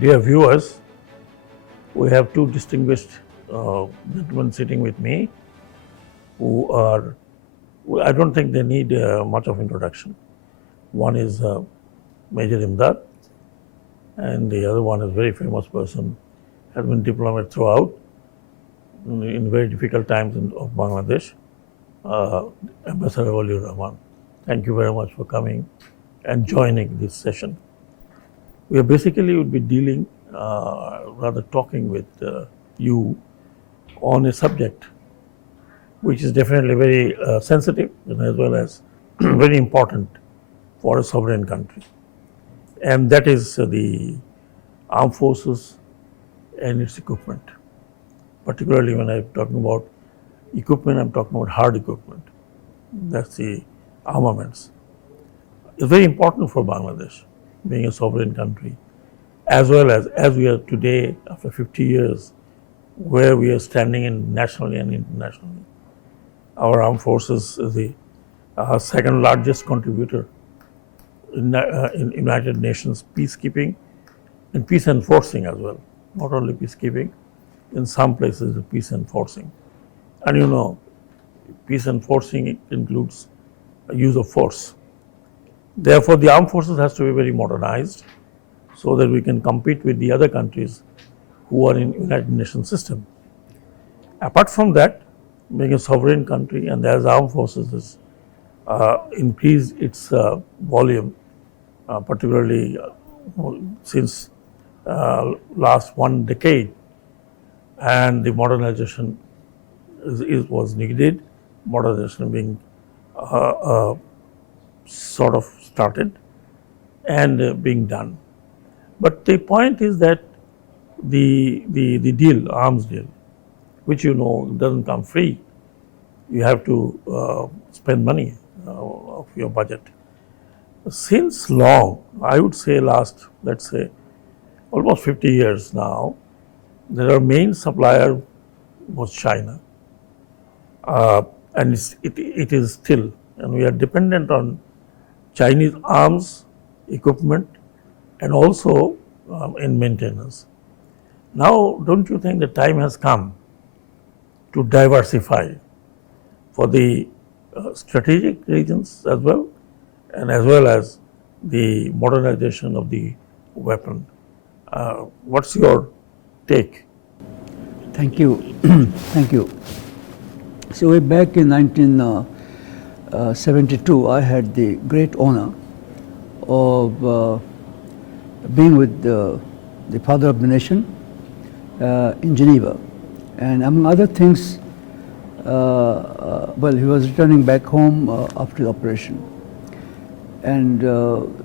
Dear viewers, we have two distinguished gentlemen sitting with me who are, I don't think they need much of introduction. One is Major Imdad, and the other one is a very famous person, has been diplomat throughout in very difficult times of Bangladesh, Ambassador Waliur Rahman. Thank you very much for coming and joining this session. We basically would be dealing, rather talking with you on a subject which is definitely very sensitive and as well as very important for a sovereign country. And that is the armed forces and its equipment. Particularly when I'm talking about equipment, I'm talking about hard equipment. That's the armaments. It's very important for Bangladesh, being a sovereign country, as well as we are today after 50 years, where we are standing in nationally and internationally. Our armed forces is the second largest contributor in United Nations peacekeeping and peace enforcing as well. Not only peacekeeping, in some places peace enforcing. And you know, peace enforcing includes use of force. Therefore, the armed forces has to be very modernized so that we can compete with the other countries who are in United Nations system. Apart from that, being a sovereign country and as armed forces has increased its volume, particularly since last one decade, and the modernization was needed, modernization being sort of started and being done. But the point is that the deal, arms deal, which you know doesn't come free, you have to spend money of your budget. Since long, I would say last, let's say, almost 50 years now, their main supplier was China. And it is still, and we are dependent on Chinese arms, equipment, and also in maintenance. Now, don't you think the time has come to diversify for the strategic reasons as well, and as well as the modernization of the weapon? What's your take? Thank you. Thank you. So way back in 1972, I had the great honor of being with the father of the nation in Geneva. And among other things, well, he was returning back home after the operation. And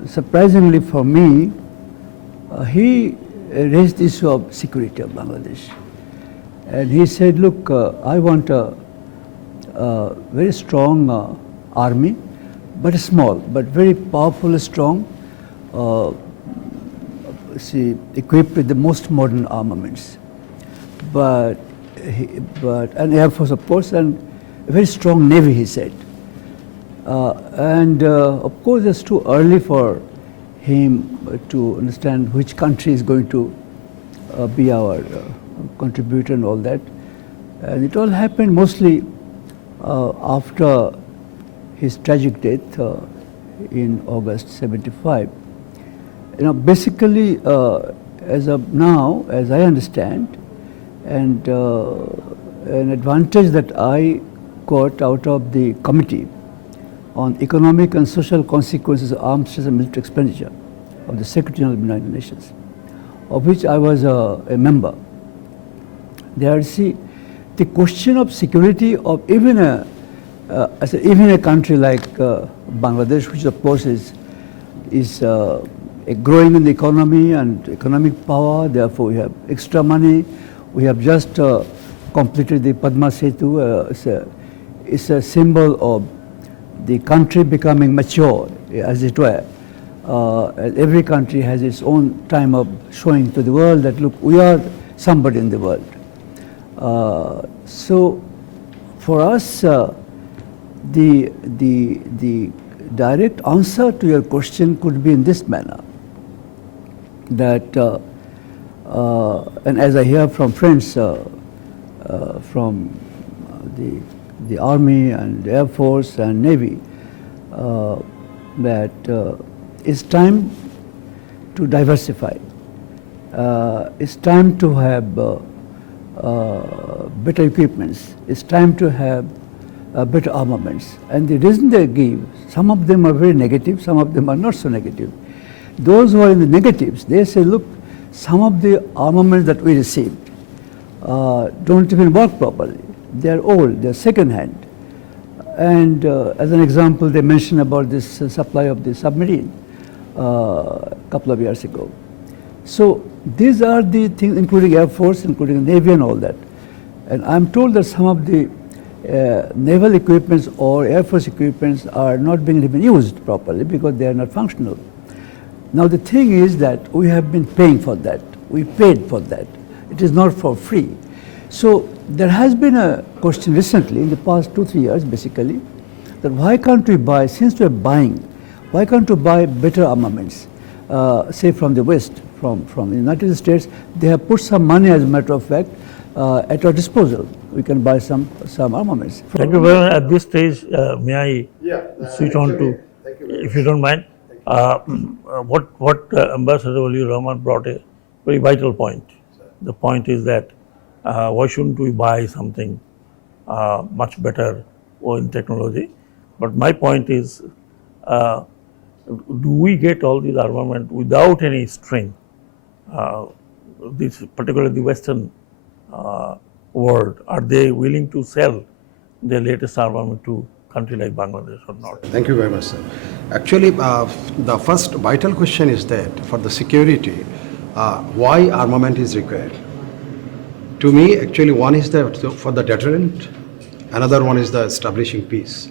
surprisingly for me, he raised the issue of security of Bangladesh. And he said, look, I want a very strong army, but small, but very powerful, strong, equipped with the most modern armaments. But an air force, of course, and a very strong navy, he said. Of course, it's too early for him to understand which country is going to be our contributor and all that. And it all happened mostly after his tragic death in August '75. You know, basically, as of now, as I understand, and an advantage that I got out of the Committee on Economic and Social Consequences of Armed Stress and Military Expenditure of the Secretary General of the United Nations, of which I was a member. There, see, the question of security of even a country like Bangladesh, which of course is growing in the economy and economic power. Therefore, we have extra money. We have just completed the Padma Setu. It's a symbol of the country becoming mature, as it were. Every country has its own time of showing to the world that, look, we are somebody in the world. So for us, the direct answer to your question could be in this manner, that And as I hear from friends from the Army and Air Force and Navy, that it's time to diversify. It's time to have better equipments. It's time to have better armaments. And the reason they give, some of them are very negative, some of them are not so negative. Those who are in the negatives, they say, look, some of the armaments that we received don't even work properly. They are old, they are second hand. And as an example, they mentioned about this supply of the submarine a couple of years ago. So these are the things, including Air Force, including Navy and all that. And I'm told that some of the naval equipments or Air Force equipments are not being even used properly because they are not functional. Now the thing is that we have been paying for that. We paid for that. It is not for free. So there has been a question recently, in the past 2-3 years basically, that why can't we buy, since we are buying, why can't we buy better armaments, say from the West, from the United States? They have put some money, as a matter of fact, at our disposal. We can buy some armaments. Thank you very much. At this stage, may I switch on to, if you don't mind, what Ambassador Waliur Rahman brought a very vital point. The point is that why shouldn't we buy something much better in technology? But my point is, do we get all these armament without any string? This, particularly the Western world, are they willing to sell their latest armament to country like Bangladesh or not? Thank you very much, sir. Actually, the first vital question is that for the security, why armament is required? To me, actually, one is for the deterrent, another one is the establishing peace.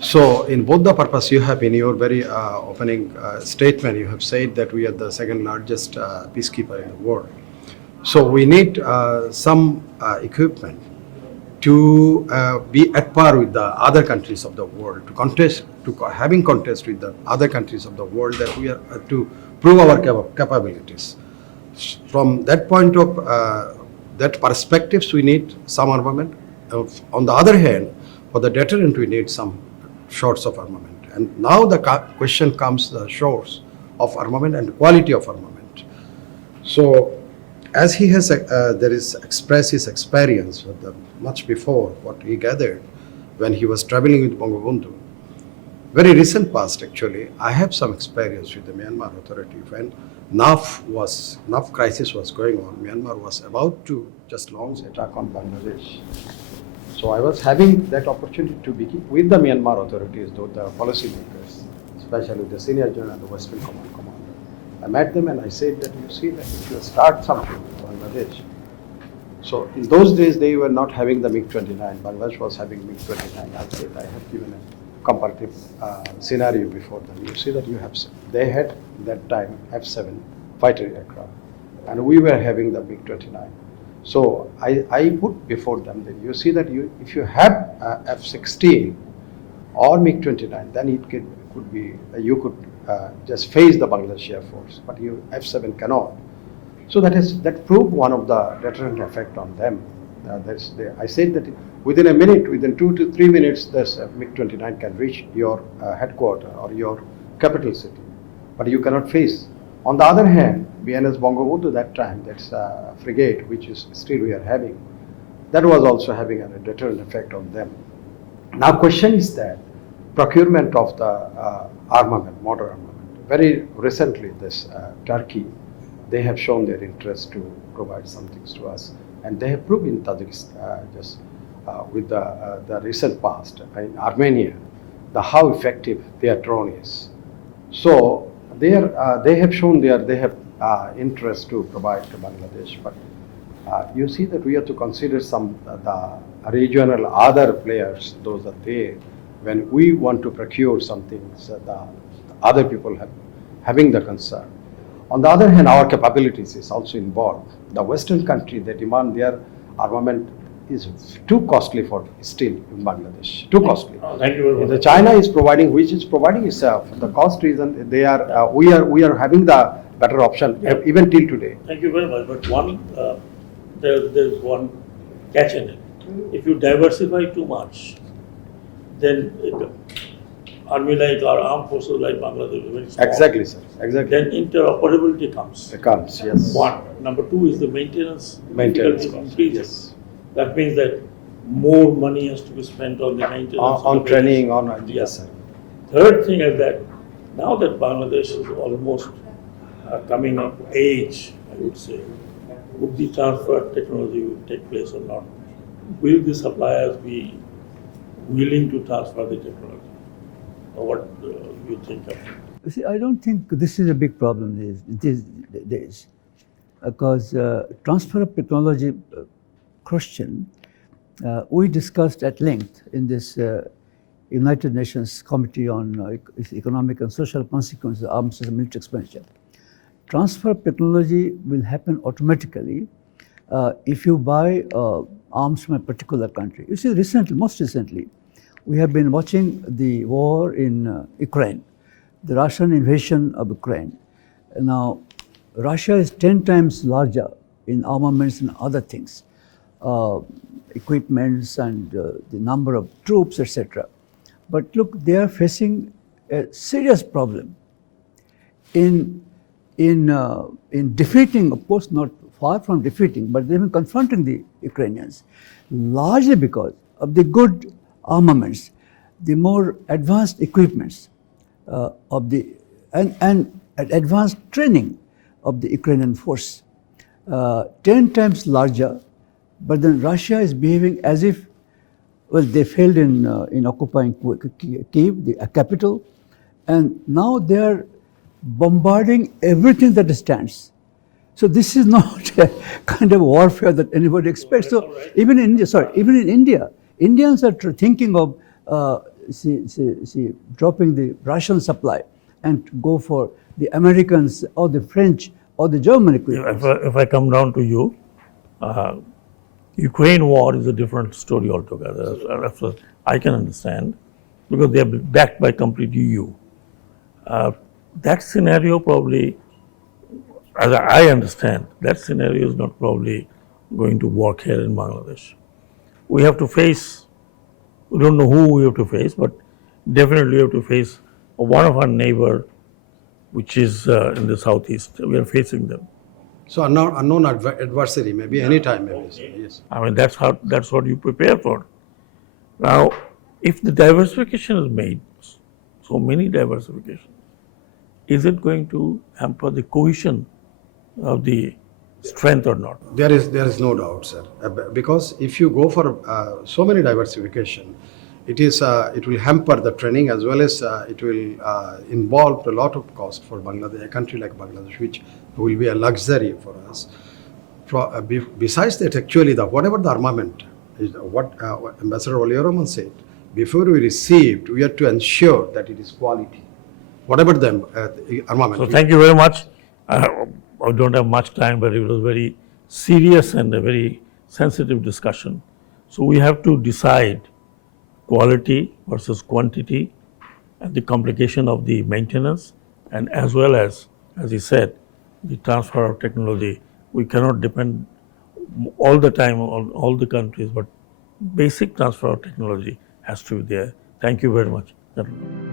So, in both the purpose, you have in your very opening statement, you have said that we are the second largest peacekeeper in the world. So, we need some equipment to be at par with the other countries of the world, to contest, having contest with the other countries of the world, that we are to prove our capabilities. From that point of that perspectives, we need some armament. On the other hand, for the deterrent, we need some sorts of armament. And now the question comes the source of armament and quality of armament. So, as he has expressed his experience with much before what he gathered when he was traveling with Bangabandhu, very recent past actually, I have some experience with the Myanmar authority. When NAV crisis was going on, Myanmar was about to just launch attack on Bangladesh. So I was having that opportunity to be with the Myanmar authorities, though the policy makers, especially the senior general and the Western Command commander. I met them and I said that you see that if you start something with Bangladesh. So in those days they were not having the MiG-29. Bangladesh was having MiG-29. I said I have given a comparative scenario before them. You see that you have, they had that time F-7 fighter aircraft, and we were having the MiG-29. So I put before them that you see that if you have F-16 or MiG-29, then it could be you could just face the Bangladesh Air Force, but you F-7 cannot. So that proved one of the deterrent effect on them. I said that within a minute, within 2 to 3 minutes, this MiG-29 can reach your headquarters or your capital city, but you cannot face. On the other hand, BNS Bangabandhu that time, that's a frigate, which is still we are having, that was also having a deterrent effect on them. Now question is that procurement of the armament, modern armament. Very recently, this Turkey, they have shown their interest to provide some things to us, and they have proved in Tajikistan, with the recent past, in Armenia, how effective their drone is. So they have shown they have interest to provide to Bangladesh, but you see that we have to consider some the regional other players, those are there. When we want to procure something, so the other people having the concern. On the other hand, our capabilities is also involved. The Western country, they demand their armament is too costly for steel in Bangladesh. Too costly. Thank you very much. The China is providing, which is providing itself. The cost reason they are, we are having the better option even till today. Thank you very much. But one, there's one catch in it. If you diversify too much, then army like our armed forces like Bangladesh is very small. Exactly, sir. Exactly. Then interoperability comes. It comes, yes. One. Number two is the maintenance. Maintenance difficulty cost, increases. yes. That means that more money has to be spent on the maintenance. On of the training, village. on, yes, sir. Third thing is that now that Bangladesh is almost coming of age, I would say, would the transfer of technology take place or not? Will the suppliers be willing to transfer the technology? Or what you think of it? You see, I don't think this is a big problem these days, because transfer of technology question we discussed at length in this United Nations Committee on Economic and Social Consequences of Arms and Military Expenditure. Transfer of technology will happen automatically if you buy arms from a particular country. You see, most recently, we have been watching the war in Ukraine, the Russian invasion of Ukraine. Now, Russia is 10 times larger in armaments and other things, equipments and the number of troops, etc. But look, they are facing a serious problem in defeating, of course, not far from defeating, but they've been confronting the Ukrainians, largely because of the good armaments, the more advanced equipments and advanced training of the Ukrainian force. 10 times larger, but then Russia is behaving as if, well, they failed in occupying Kyiv, the capital, and now they are bombarding everything that stands. So this is not a kind of warfare that anybody expects. So even in India, Indians are thinking of dropping the Russian supply and go for the Americans or the French or the German equipment. If I come down to you, Ukraine war is a different story altogether. As far as I can understand, because they are backed by complete EU. That scenario probably, as I understand, that scenario is not probably going to work here in Bangladesh. We have to face, we don't know who we have to face, but definitely we have to face one of our neighbor, which is in the southeast. We are facing them. So unknown adversary, maybe any time, maybe. So, yes. I mean, that's what you prepare for. Now, if the diversification is made, so many diversification, is it going to hamper the cohesion of the strength or not? There is no doubt, sir. Because if you go for so many diversification, it will hamper the training as well as it will involve a lot of cost for Bangladesh, a country like Bangladesh, which will be a luxury for us. Besides that, actually, whatever the armament is, what Ambassador Waliur Rahman said, before we received, we have to ensure that it is quality. Whatever the armament. So thank you very much. I don't have much time, but it was very serious and a very sensitive discussion. So we have to decide quality versus quantity and the complication of the maintenance, and as well as he said, the transfer of technology. We cannot depend all the time on all the countries, but basic transfer of technology has to be there. Thank you very much, gentlemen.